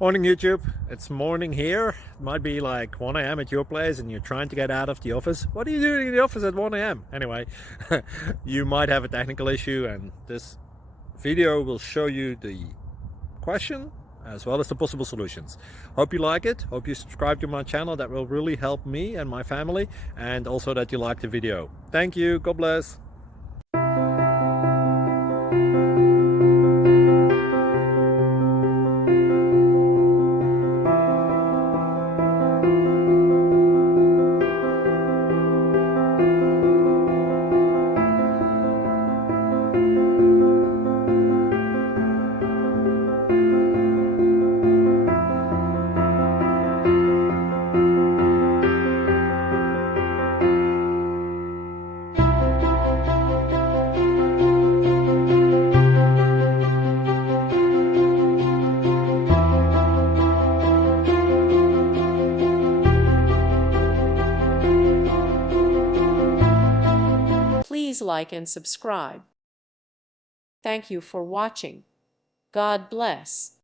Morning YouTube, it's morning here. It might be like 1 a.m. at your place and you're trying to get out of the office. What are you doing in the office at 1 a.m.? Anyway, you might have a technical issue and this video will show you the question as well as the possible solutions. Hope you like it, hope you subscribe to my channel. That will really help me and my family, and also that you like the video. Thank you, God bless. Please like and subscribe. Thank you for watching. God bless.